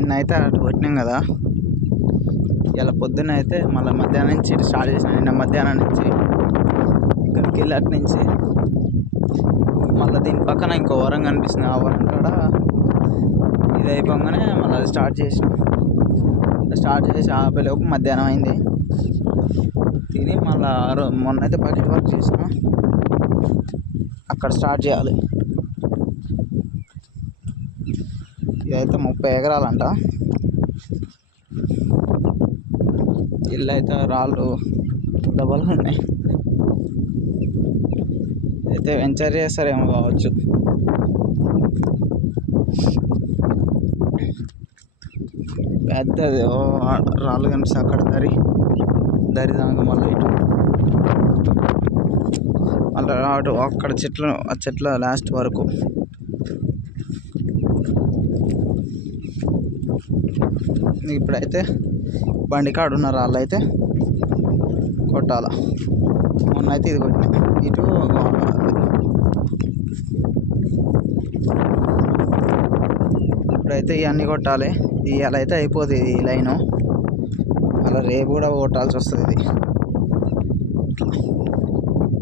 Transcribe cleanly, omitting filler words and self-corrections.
నిన్నైతే అటు కొట్టినాం కదా. ఇలా పొద్దున్న అయితే మళ్ళీ మధ్యాహ్నం నుంచి ఇటు స్టార్ట్ చేసినాం. నిన్న మధ్యాహ్నం నుంచి ఇక్కడికి వెళ్ళి అటు నుంచి మళ్ళీ దీని పక్కన ఇంకో వరం కనిపిస్తుంది. ఆ వరం కూడా ఇది అయిపోగానే మళ్ళీ అది స్టార్ట్ చేసి ఆపేలోపు మధ్యాహ్నం అయింది. తిని మళ్ళీ మొన్న అయితే బకెట్ వర్క్ చేసిన, అక్కడ స్టార్ట్ చేయాలి. ఇదైతే 30 ఎకరాలంట. ఇల్లు అయితే రాళ్ళు డబల్ ఉన్నాయి. అయితే వెంచర్ చేస్తారేమో కావచ్చు. పెద్దది రాళ్ళు కనిపిస్తాయి అక్కడ. దరిదాంగా మళ్ళీ ఇటు మళ్ళీ అటు అక్కడ ఆ చెట్ల లాస్ట్ వరకు. ఇప్పుడైతే బండి కాడు ఉన్న రాళ్ళు అయితే కొట్టాల. మొన్న అయితే ఇది కొట్టినా ఇటు. ఇప్పుడైతే ఇవన్నీ కొట్టాలి. ఇవాళ అయితే అయిపోతుంది ఈ లైను. అలా రేపు కూడా కొట్టాల్సి వస్తుంది ఇది.